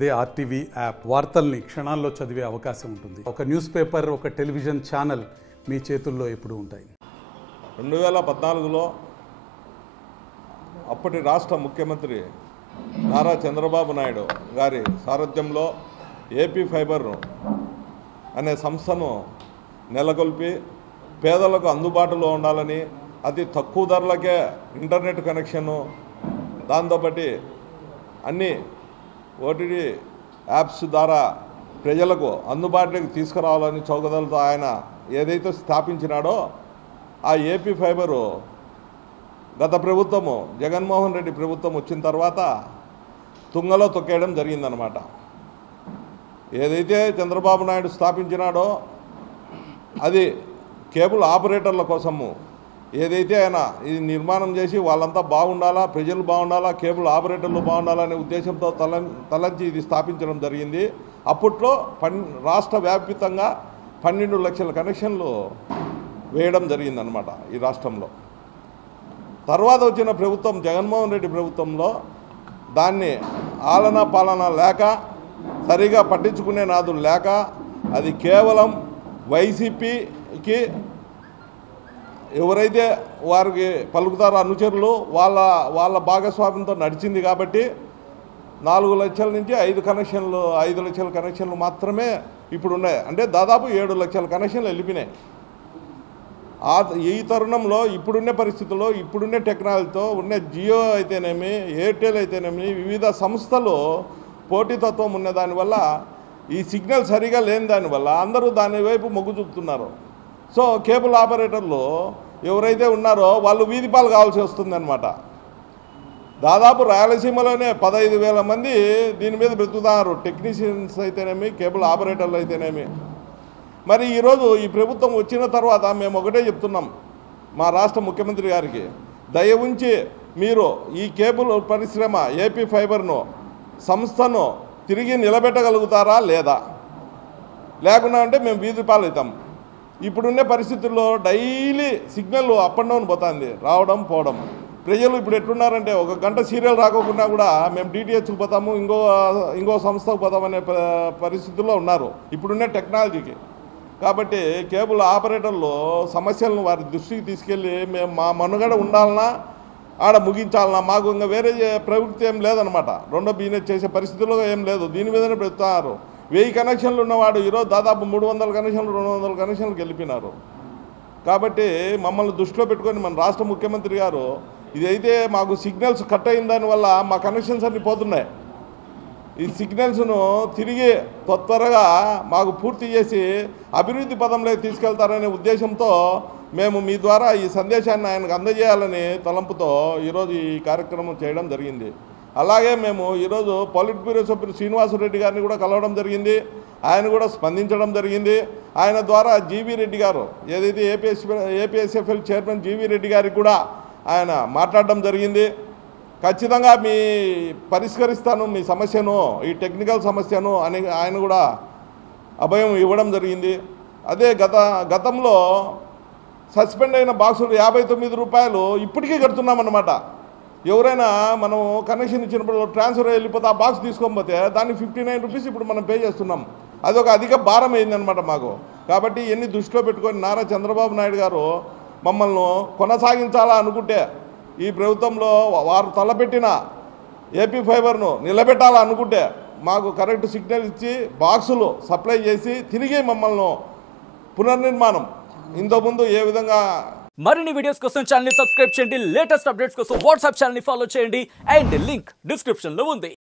అదే RTV app వార్తల్ని క్షణాల్లో చదివే అవకాశం ఉంటుంది. ఒక న్యూస్ పేపర్, ఒక టెలివిజన్ ఛానల్ మీ చేతుల్లో ఎప్పుడూ ఉంటాయి. 2014లో అప్పటి రాష్ట్ర ముఖ్యమంత్రి నారా చంద్రబాబు నాయుడు గారి సారథ్యంలో ఏపీ ఫైబర్ అనే సంస్థను నెలకొల్పి పేదలకు అందుబాటులో ఉండాలని, అతి తక్కువ ధరలకే ఇంటర్నెట్ కనెక్షను, దాంతోపాటు అన్ని ఓటీటీ యాప్స్ ద్వారా ప్రజలకు అందుబాటులోకి తీసుకురావాలని చౌకదలతో ఆయన ఏదైతే స్థాపించినాడో ఆ ఏపీ ఫైబరు గత ప్రభుత్వము జగన్మోహన్ రెడ్డి ప్రభుత్వం వచ్చిన తర్వాత తుంగలో తొక్కేయడం జరిగిందనమాట. ఏదైతే చంద్రబాబు నాయుడు స్థాపించినాడో అది కేబుల్ ఆపరేటర్ల కోసము, ఏదైతే ఆయన ఇది నిర్మాణం చేసి వాళ్ళంతా బాగుండాలా, ప్రజలు బాగుండాలా, కేబుల్ ఆపరేటర్లు బాగుండాలనే ఉద్దేశంతో తలంచి ఇది స్థాపించడం జరిగింది. అప్పట్లో రాష్ట్ర వ్యాప్తంగా 12 లక్షల కనెక్షన్లు వేయడం జరిగిందనమాట ఈ రాష్ట్రంలో. తర్వాత వచ్చిన ప్రభుత్వం జగన్మోహన్ రెడ్డి ప్రభుత్వంలో దాన్ని ఆలనా పాలన లేక, సరిగా పట్టించుకునే నాదులు లేక, అది కేవలం వైసీపీకి ఎవరైతే వారికి పలుకుతారో అనుచరులు వాళ్ళ భాగస్వామ్యంతో నడిచింది కాబట్టి 4 లక్షల నుంచి 5 లక్షల కనెక్షన్లు మాత్రమే ఇప్పుడు ఉన్నాయి. అంటే దాదాపు 7 లక్షల కనెక్షన్లు వెళ్ళిపోయినాయి. ఈ తరుణంలో ఇప్పుడున్న పరిస్థితుల్లో, ఇప్పుడున్న టెక్నాలజీతో ఉన్న జియో అయితేనేమి, ఎయిర్టెల్ అయితేనేమి, వివిధ సంస్థలు పోటీతత్వం ఉన్న దానివల్ల, ఈ సిగ్నల్ సరిగా లేని దానివల్ల అందరూ దాని వైపు మొగ్గు చూపుతున్నారు. సో కేబుల్ ఆపరేటర్లు ఎవరైతే ఉన్నారో వాళ్ళు వీధిపాలు కావాల్సి వస్తుందన్నమాట. దాదాపు రాయలసీమలోనే 15,000 మంది దీని మీద బ్రతుకుతున్నారు, టెక్నీషియన్స్ అయితేనేమి, కేబుల్ ఆపరేటర్లు అయితేనేమి. మరి ఈరోజు ఈ ప్రభుత్వం వచ్చిన తర్వాత మేము ఒకటే చెప్తున్నాం మా రాష్ట్ర ముఖ్యమంత్రి గారికి, దయ ఉంచి మీరు ఈ కేబుల్ పరిశ్రమ ఏపీ ఫైబర్ను సంస్థను తిరిగి నిలబెట్టగలుగుతారా లేదా, లేకుండా అంటే మేము వీధిపాలు అవుతాం. ఇప్పుడున్న పరిస్థితుల్లో daily signal up and down పోతుంది, రావడం పోవడం. ప్రజలు ఇప్పుడు ఎట్లున్నారంటే, 1 గంట సీరియల్ రాకోకుండా కూడా మేము డిటిహెచ్కి పోతాము, ఇంకో సంస్థకు పోతామనే పరిస్థితుల్లో ఉన్నారు ఇప్పుడున్న టెక్నాలజీకి. కాబట్టి కేబుల్ ఆపరేటర్లు సమస్యలను వారి దృష్టికి తీసుకెళ్ళి మేము మా మనుగడ ఉండాలన్నా ఆడ ముగించాలన్నా, మాకు ఇంకా వేరే ప్రవృత్తి ఏం లేదనమాట. రెండో బిజినెస్ చేసే పరిస్థితుల్లో ఏం లేదు, దీని మీదనే పెడుతున్నారు. 1000 కనెక్షన్లు ఉన్నవాడు ఈరోజు దాదాపు 300 కనెక్షన్లు 200 కనెక్షన్లు గెలిపినారు. కాబట్టి మమ్మల్ని దృష్టిలో పెట్టుకొని మన రాష్ట్ర ముఖ్యమంత్రి గారు, ఇదైతే మాకు సిగ్నల్స్ కట్ అయిన దానివల్ల మా కనెక్షన్స్ అన్నీ పోతున్నాయి, ఈ సిగ్నల్స్ను తిరిగి త్వరగా మాకు పూర్తి చేసి అభివృద్ధి పదంలోకి తీసుకెళ్తారనే ఉద్దేశంతో మేము మీ ద్వారా ఈ సందేశాన్ని ఆయనకు అందజేయాలని తలంపుతో ఈరోజు ఈ కార్యక్రమం చేయడం జరిగింది. అలాగే మేము ఈరోజు పొలిట్ బ్యూరో సభ్యులు శ్రీనివాసరెడ్డి గారిని కూడా కలవడం జరిగింది. ఆయన కూడా స్పందించడం జరిగింది. ఆయన ద్వారా జీవీ రెడ్డి గారు, ఏదైతే ఏపీఎస్ఎఫ్ఎల్ చైర్మన్ జీవీ రెడ్డి గారికి కూడా ఆయన మాట్లాడడం జరిగింది. ఖచ్చితంగా మీ పరిష్కరిస్తాను మీ సమస్యను, ఈ టెక్నికల్ సమస్యను అని ఆయన కూడా అభయం ఇవ్వడం జరిగింది. అదే గతంలో సస్పెండ్ అయిన బాక్సులు 59 రూపాయలు ఇప్పటికీ కడుతున్నామన్నమాట. ఎవరైనా మనం కనెక్షన్ ఇచ్చినప్పుడు ట్రాన్స్ఫర్ వెళ్ళిపోతే ఆ బాక్స్ తీసుకోకపోతే దాన్ని 59 రూపీస్ ఇప్పుడు మనం పే చేస్తున్నాం. అది ఒక అధిక భారం అయిందనమాట మాకు. కాబట్టి ఇవన్నీ దృష్టిలో పెట్టుకొని నారా చంద్రబాబు నాయుడు గారు మమ్మల్ని కొనసాగించాలా అనుకుంటే, ఈ ప్రభుత్వంలో వారు తలపెట్టిన ఏపీ ఫైబర్ను నిలబెట్టాలా అనుకుంటే మాకు కరెక్ట్ సిగ్నల్ ఇచ్చి బాక్సులు సప్లై చేసి తిరిగి మమ్మల్ని పునర్నిర్మాణం ఇంతకుముందు ఏ విధంగా. మరిన్ని వీడియోస్ కోసం ఛానల్ ని సబ్స్క్రైబ్ చేయండి, లేటెస్ట్ అప్డేట్స్ కోసం వాట్సాప్ ఛానల్ ని ఫాలో చేయండి, అండ్ లింక్ డిస్క్రిప్షన్ లో ఉంది.